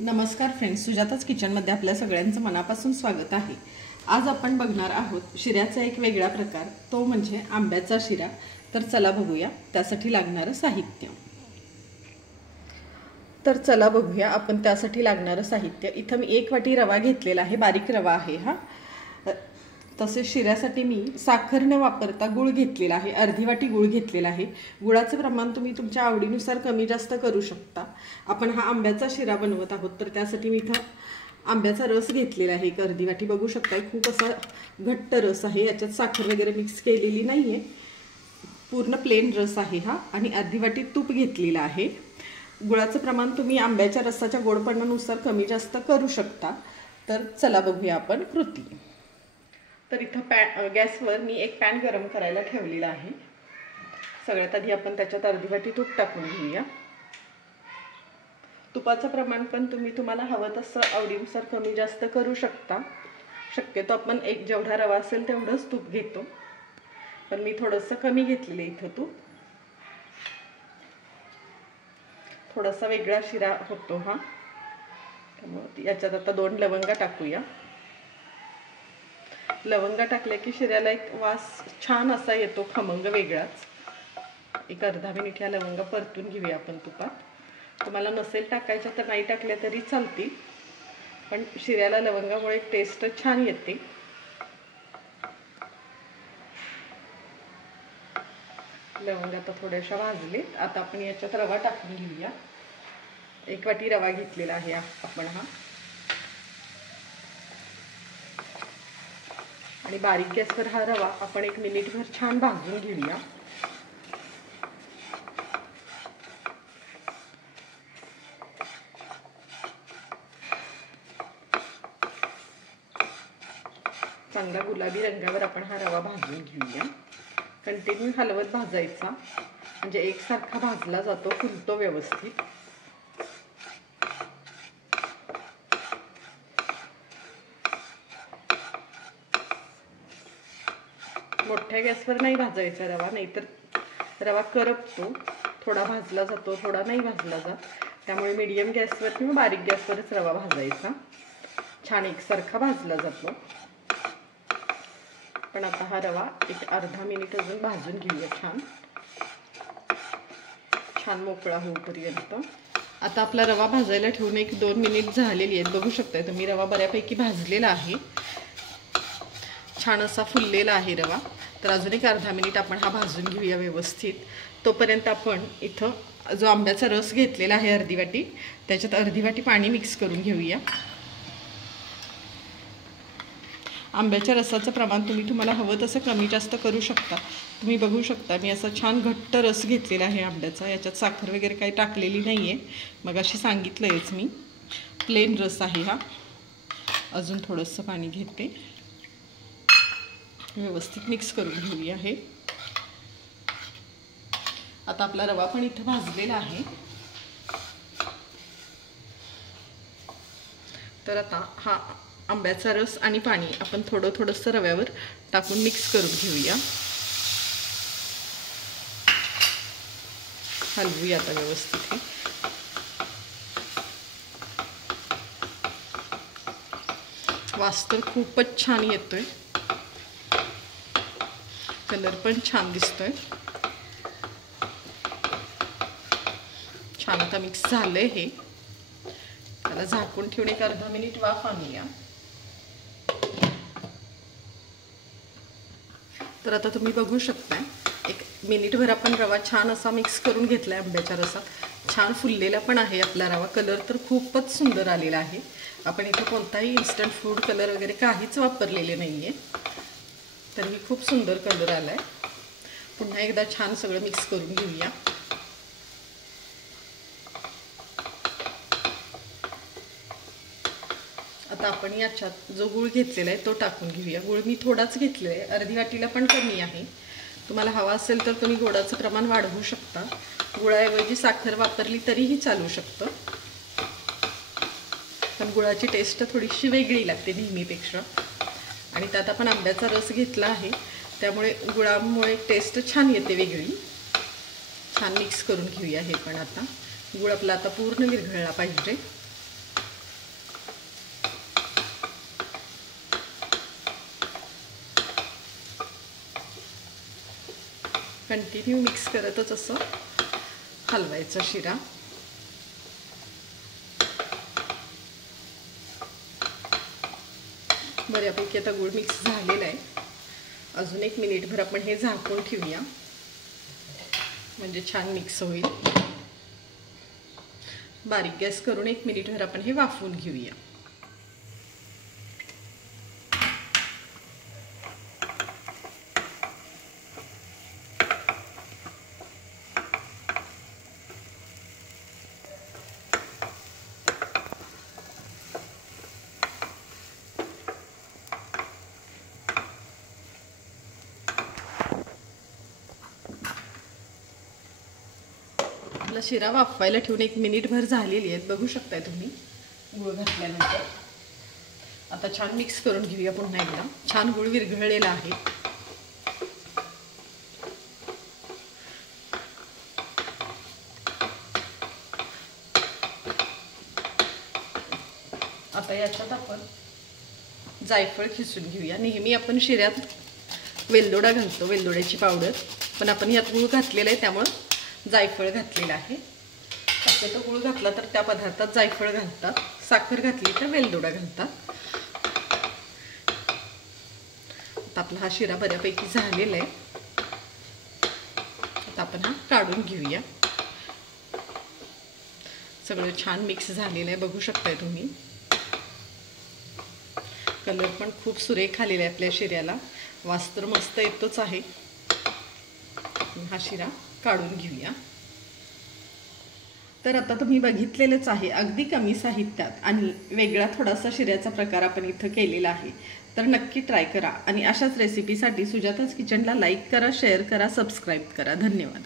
नमस्कार फ्रेंड्स, सुजाताच किचनमध्ये आपल्या सगळ्यांचं मनापासून स्वागत आहे। आज आपण बघणार आहोत शिऱ्याचा एक वेगळा प्रकार, तो म्हणजे आंब्याचा शिरा। तर चला बघूया त्यासाठी लागणारे साहित्य। तर चला बघूया आपण त्यासाठी लागणारे साहित्य। इथं मी 1 वाटी रवा घेतलेला आहे, बारीक रवा आहे हा। तसे शिऱ्यासाठी मी साखर न वापरता गुळ घेतलेला आहे, अर्धी वाटी गुळ घेतलेला आहे। गुळाचं प्रमाण तुम्ही तुमच्या आवडीनुसार कमी जास्त करू शकता। आपण हा आंब्याचा शिरा बनवत आहोत, तर त्यासाठी मी इथं आंब्याचा रस घेतलेला आहे, एक अर्धी वाटी। बघू शकता खूप असा घट्ट रस आहे, याच्यात साखर वगैरे मिक्स केलेली नाहीये, पूर्ण प्लेन रस आहे हा। आणि अर्धी वाटी तूप घेतलेला आहे। गुळाचं प्रमाण तुम्ही आंब्याच्या रसाच्या गोडपणानुसार कमी जास्त करू शकता। तर चला बघूया आपण कृती। तर इथं गॅसवर मी एक पॅन गरम करायला ठेवलेला आहे। सगळ्यात आधी आपण त्याच्यात अर्धी वाटी तूप टाकून घेऊया। तुपाचं प्रमाण पण तुम्हाला हवं तसं आवडीनुसार कमी जास्त करू शकता। शक्यतो आपण एक जेवढा रवा असेल तेवढंच तूप घेतो, पण मी थोडंसं कमी घेतलेलं इथं तूप। थोडासा वेगळा शिरा होतो हा, त्यामुळे याच्यात आता 2 लवंगा टाकूया। लवंगा टाकले की शिऱ्याला एक वास छान असा येतो, खमंग वेगळाच। एक अर्धा मिनिट या लवंगा परतून घेऊया आपण तुपात। तुम्हाला नसेल टाकायचं तर नाही टाकले तरी चालतील, पण शिऱ्याला लवंगामुळे एक टेस्ट छान येते। लवंगा आता थोड्याशा भाजलेत, आता आपण याच्यात रवा टाकून घेऊया। 1 वाटी रवा घेतलेला आहे आपण हा, आणि बारीक गॅसवर हा रवा आपण 1 मिनिटभर छान भाजून घेऊया। चांगला गुलाबी रंगावर आपण हा रवा भाजून घेऊया। कंटिन्यू हलवत भाजायचा, म्हणजे एकसारखा भाजला जातो, फुलतो व्यवस्थित। मोठ्या गॅसवर नाही भाजायचा रवा, नाहीतर रवा करपतो। थोडा भाजला जातो, थोडा नाही भाजला जात, त्यामुळे मीडियम गॅसवर किंवा बारीक गॅसवरच रवा भाजायचा, छान एकसारखा भाजला जातो। पण आता हा रवा एक अर्धा मिनिट अजून भाजून घेऊया, छान मोकळा होईपर्यंत। आता आपला रवा भाजायला ठेवून 1-2 मिनिट झालेली आहेत। बघू शकताय तुम्ही रवा बऱ्यापैकी भाजलेला आहे, छान असा फुललेला आहे रवा। तर अजून एक अर्धा मिनिट आपण हा भाजून घेऊया व्यवस्थित। तोपर्यंत आपण इथं जो आंब्याचा रस घेतलेला आहे अर्धी वाटी, त्याच्यात अर्धी वाटी पाणी मिक्स करून घेऊया। आंब्याच्या रसाचं प्रमाण तुम्हाला हवं तसं कमी जास्त करू शकता। तुम्ही बघू शकता मी असा छान घट्ट रस घेतलेला आहे आंब्याचा, याच्यात साखर वगैरे काही टाकलेली नाही आहे, मगाशी सांगितलंयच मी, प्लेन रस आहे हा। अजून थोडंसं पाणी घेते, व्यवस्थित मिक्स करून घेऊया हे। आता आपला रवा पण इथं भाजलेला आहे। तर आता हा आंब्याचा रस आणि पाणी आपण थोडंसं रव्यावर टाकून मिक्स करून घेऊया। हलवूया आता व्यवस्थित हे। वास तर खूपच छान येतोय, कलर पण छान दिसतोय, छान आता मिक्स झालंय हे। त्याला झाकून ठेवून एक अर्धा मिनिट वाफ आणूया। तर आता तुम्ही बघू शकता 1 मिनिटभर आपण रवा छान असा मिक्स करून घेतलाय आंब्याच्या रसात। छान फुललेला पण आहे आपला रवा, कलर तर खूपच सुंदर आलेला आहे। आपण इथे कोणताही इन्स्टंट फूड कलर वगैरे काहीच वापरलेले नाहीये, तरीही खूप सुंदर कलर आलाय। पुन्हा एकदा छान सगळं मिक्स करून घेऊया। आता आपण याच्यात जो गूळ घेतलेला आहे तो टाकून घेऊया। गूळ मी थोडाच घेतलेला आहे, अर्धी वाटीला पण कमी आहे। तुम्हाला हवा असेल तर तुम्ही गोडाचं प्रमाण वाढवू शकता, गुळाऐवजी साखर वापरली तरीही चालू शकतं, पण गुळाची टेस्ट थोडीशी वेगळी लागते नेहमीपेक्षा। आणि त्यात आपण आंब्याचा रस घेतला आहे, त्यामुळे गुळामुळे टेस्ट छान येते वेगळी। छान मिक्स करून घेऊया हे पण। आता गुळ आपला आता पूर्ण विरघळला पाहिजे। कंटिन्यू मिक्स करतच असं हलवायचा शिरा. बऱ्यापैकी आता गूळ मिक्स झालेला आहे. अजून 1 मिनिटभर आपण हे झाकून ठेवूया, म्हणजे छान मिक्स होईल. बारीक गॅस करून 1 मिनिटभर आपण हे वाफवून घेऊया. आपला शिरा वाफवायला ठेवून 1 मिनिटभर झालेली आहेत. बघू शकताय तुम्ही गूळ घातल्यानंतर. आता छान मिक्स करून घेऊया पुन्हा एकदा. छान गूळ विरघळलेला आहे. आता याच्यात आपण जायफळ खिसून घेऊया. नेहमी आपण शिऱ्यात वेलदोडा घालतो, वेलदोड्याची पावडर, पण आपण यात गूळ घातलेला आहे त्यामुळे जायफळ घातलेला आहे. शक्यतो गूळ घातला तर त्या पदार्थात जायफळ घालतात, साखर घातली तर वेलदोडा घालतात. आता आपला हा शिरा बऱ्यापैकी झालेला आहे. आता आपण हा काढून घेऊया. सगळं छान मिक्स झालेलं आहे, बघू शकताय तुम्ही. कलर पण खूप सुरेख आलेला आहे आपल्या शिऱ्याला. वास तर मस्त येतोच आहे. हा शिरा काढून घेऊया. तर आता तुम्ही बघितलेलंच आहे, अगदी कमी साहित्यात आणि वेगळा थोडासा शिऱ्याचा प्रकार आपण इथं केलेला आहे. तर नक्की ट्राय करा आणि अशाच रेसिपीसाठी सुजाताज किचनला लाईक करा, शेअर करा, सबस्क्राईब करा. धन्यवाद.